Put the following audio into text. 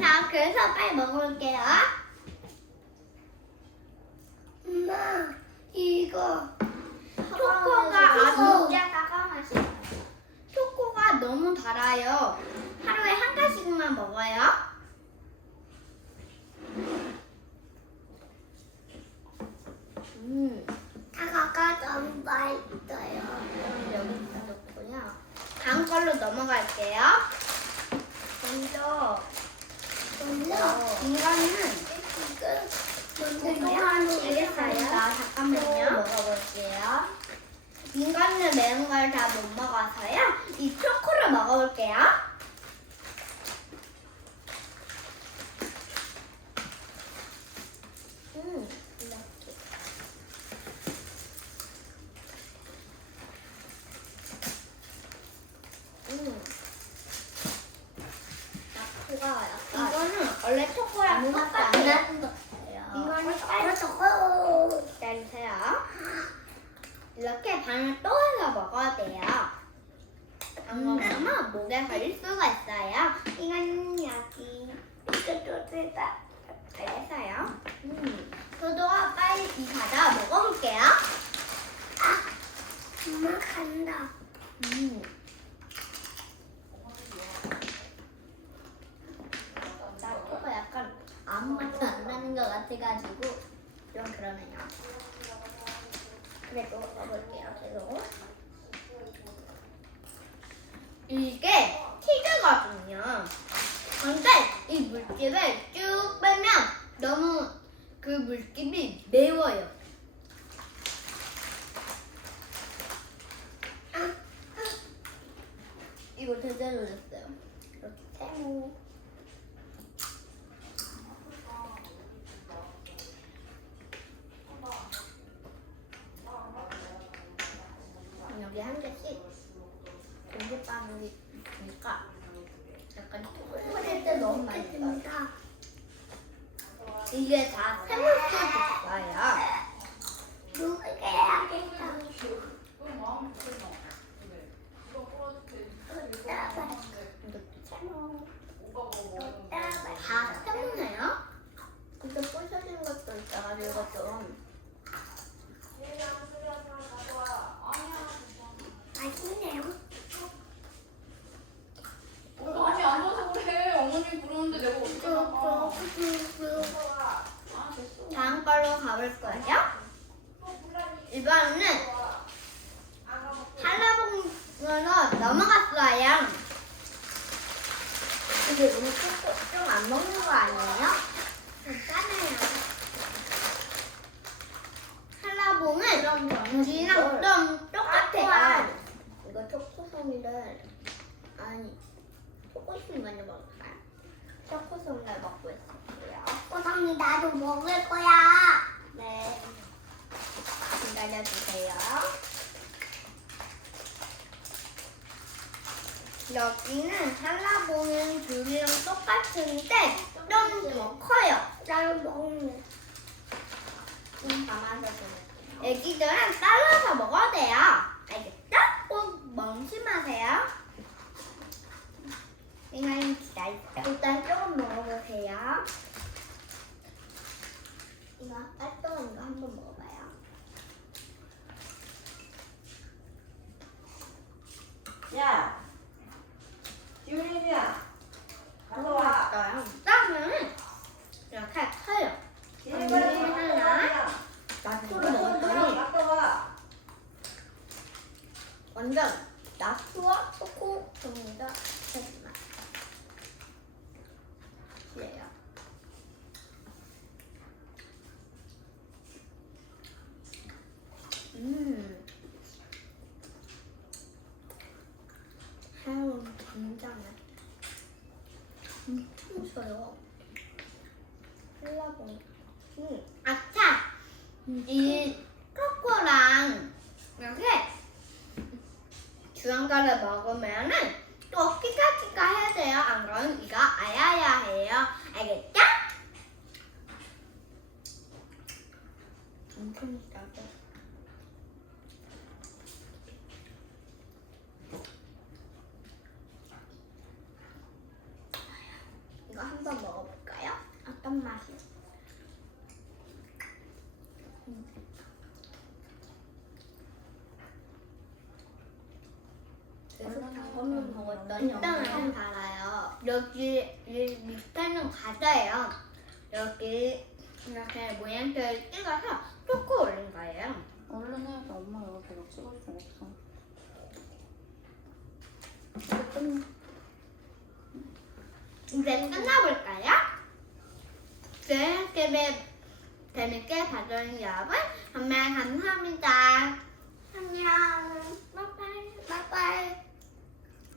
자, 그래서 빨리 먹어볼게요. 엄마, 이거 초코가 아주 진짜 따가운 맛이에요. 초코가 너무 달아요. 하루에 한 가지만 먹어요. 음, 다가가 너무 맛있어요. 그럼 여기다 놓고요. 다음 걸로 넘어갈게요. 먼저 먼저 인간은 고등어는 알겠어요. 잠깐만요. 먹어볼게요. 인간은 매운 걸 다 못 먹어서요. 이 초코를 먹어볼게요. 음, 이렇게. 음. 초코가 약간 이거는 원래 초코랑 아무것도 안 똑같아요. 하는 것 같아요. 빨리 저거. 기다리세요. 이렇게 반을 떠서 먹어야 돼요. 안 먹으면 목에 걸릴 수가 있어요. 이건 여기 되다. 알겠어요. 음, 저도 빨리 이 과자 먹어볼게요. 엄마 간다. 음. 나 초가 약간 아무 맛도 안 나는 것 같아가지고 좀 그러네요. 그래도 먹어볼게요. 계속. 이게 치즈거든요. 근데 이 물집을 쭉 빼면 너무 그 물집이 매워요. 이거 제대로 됐어요. 이렇게 여기 한 개씩 있으니까 약간 초콜릿 때 너무. 됩니다. 이게 다 세물수 있어요. 누구게 해야겠다. 이것도 세모. 따봐. 다 세모네요. 근데 부셔진 것도 있어가지고 이것도 맛있네요. 아니 앉아서 그래. 어머니 부르는데 내가 어떻게 나가? 다음 걸로 가볼 거예요. 이번에는 한라봉으로 넘어갔어요. 근데 너무 좀안 먹는 거 아니에요? 괜찮아요. 한라봉은 우리랑 좀 똑같아요. 이거 초코송이를 아니 초코송이 먼저 먹을까요? 초코송이를 먹고 있을게요. 꼬상이 나도 먹을 거야. 네. 기다려주세요. 여기는 한라봉은 둘이랑 똑같은데 좀 더 커요. 나도 먹을래. 좀 담아서 좀. 애기들은 잘라서 먹어야 돼요. 알겠죠? 꼭 멍심하세요. 이만 기다릴게요. 일단 조금 먹어보세요. 이거 깔끔한 거 한번 먹어봐요. 야, 지훈이야. 너무 맛있어요. 땀은 이렇게 커요. 언니 하나, 나초를 먹었더니 완전 나초와 초코 종류가 맛. 이에요. 음. 하얀 굉장해. 써요. 콜라봉. 음. 아차! 이 초코랑 이렇게 주황가를 먹으면은 또 끼가끼가 해야 돼요. 안 그러면 이거 아야야 해요. 알겠죠? 엄청 짜고. 이거 한 한번 먹어볼까요? 어떤 맛이? 계속 단것만 먹었더니 일단은 좀 달아요. 여기 이 밑에는 과자예요. 여기 이렇게 모양표를 찍어서 초코 올린 거예요. 얼른 해야지 엄마 여기 계속 찍을 수 없어. 이제 끝나볼까요? 네, 재밌게 봐주신 여러분 정말 감사합니다. 안녕. 빠이빠이. 빠이빠이.